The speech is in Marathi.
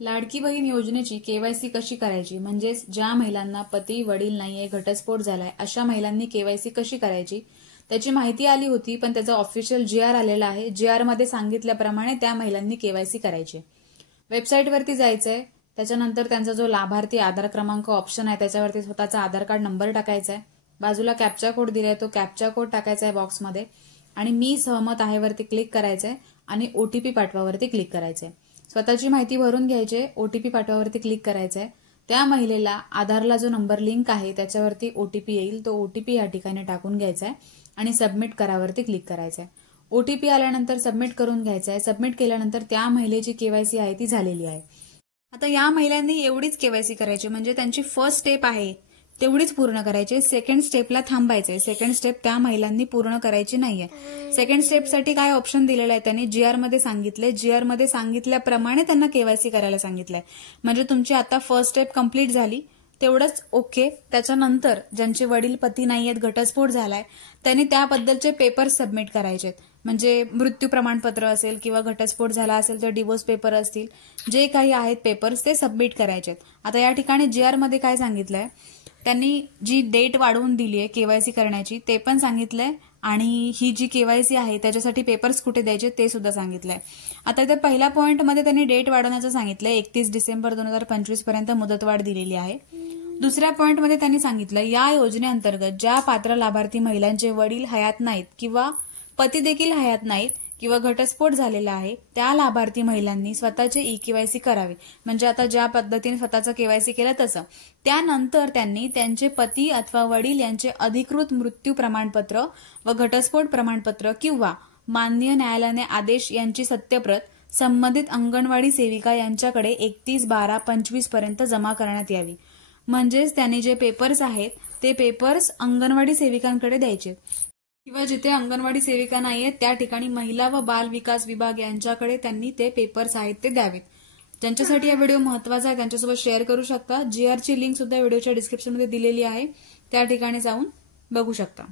लाडकी बहीण योजनेची केवायसी कशी करायची, म्हणजेच ज्या महिलांना पती वडील नाहीये, घटस्फोट झालाय, अशा महिलांनी केवायसी कशी करायची त्याची माहिती आली होती. पण त्याचा ऑफिशियल GR आलेला आहे. GR मध्ये सांगितल्याप्रमाणे त्या महिलांनी केवायसी करायची. वेबसाईटवरती जायचंय. त्याच्यानंतर त्यांचा जो लाभार्थी आधार क्रमांक ऑप्शन आहे त्याच्यावरती स्वतःचा आधार कार्ड नंबर टाकायचा आहे. बाजूला कॅप्चा कोड दिलाय, तो कॅप्चा कोड टाकायचा आहे बॉक्समध्ये आणि मी सहमत आहे वरती क्लिक करायचंय आणि OTP पाठवावरती क्लिक करायचंय. स्वतःची माहिती भरून घ्यायची, OTP पाठवावरती क्लिक करायचंय. त्या महिलेला आधारला जो नंबर लिंक आहे त्याच्यावरती OTP येईल, तो OTP या ठिकाणी टाकून घ्यायचा आहे आणि सबमिट करावरती क्लिक करायचंय. OTP आल्यानंतर सबमिट करून घ्यायचा आहे. सबमिट केल्यानंतर त्या महिलेची केवायसी आहे ती झालेली आहे. आता या महिलांनी एवढीच केवायसी करायची, म्हणजे त्यांची फर्स्ट स्टेप आहे तेवढीच पूर्ण करायची. सेकंड स्टेपला थांबायचंय. सेकंड स्टेप त्या महिलांनी पूर्ण करायची नाहीये. सेकंड स्टेपसाठी काय ऑप्शन दिलेला आहे त्यांनी GR मध्ये सांगितलंय. GR मध्ये सांगितल्याप्रमाणे त्यांना केवायसी करायला सांगितलंय. म्हणजे तुमची आता फर्स्ट स्टेप कंप्लीट झाली, तेवढंच ओके. त्याच्यानंतर ज्यांचे वडील पती नाहीयेत, घटस्फोट झालाय, त्यांनी त्याबद्दलचे पेपर्स सबमिट करायचे. म्हणजे मृत्यू प्रमाणपत्र असेल किंवा घटस्फोट झाला असेल तर डिवोर्स पेपर असतील, जे काही आहेत पेपर्स ते सबमिट करायचे. आता या ठिकाणी GR मध्ये काय सांगितलंय, त्यांनी जी डेट वाढवून दिली आहे केवायसी करण्याची ते पण सांगितलंय आणि ही जी केवायसी आहे त्याच्यासाठी पेपर्स कुठे द्यायचे ते सुद्धा सांगितलंय. आता इथे पहिल्या पॉइंटमध्ये त्यांनी डेट वाढवण्याचं सांगितलंय. 31 डिसेंबर 2025 पर्यंत मुदतवाढ दिलेली आहे. दुसऱ्या पॉइंटमध्ये त्यांनी सांगितलं या योजनेअंतर्गत ज्या पात्र लाभार्थी महिलांचे वडील हयात नाहीत किंवा पती देखील हयात नाहीत किंवा घटस्फोट झालेला आहे त्या लाभार्थी महिलांनी स्वतःचे केवायसी करावे. म्हणजे आता ज्या पद्धतीने स्वतःचं केवायसी केलं तसं. त्यानंतर त्यांनी त्यांचे पती अथवा वडील यांचे अधिकृत मृत्यू प्रमाणपत्र व घटस्फोट प्रमाणपत्र किंवा माननीय न्यायालयाने आदेश यांची सत्यप्रत संबंधित अंगणवाडी सेविका यांच्याकडे 31/12/25 पर्यंत जमा करण्यात यावी. म्हणजेच त्यांनी जे पेपर्स आहेत ते पेपर्स अंगणवाडी सेविकांकडे द्यायचे किंवा जिथे अंगणवाडी सेविका नाहीयेत त्या ठिकाणी महिला व बाल विकास विभाग यांच्याकडे त्यांनी ते पेपर्स आहेत ते द्यावेत. ज्यांच्यासाठी हा व्हिडिओ महत्वाचा आहे त्यांच्यासोबत शेअर करू शकता. GR ची लिंक सुद्धा व्हिडिओच्या डिस्क्रिप्शनमध्ये दिलेली आहे, त्या ठिकाणी जाऊन बघू शकता.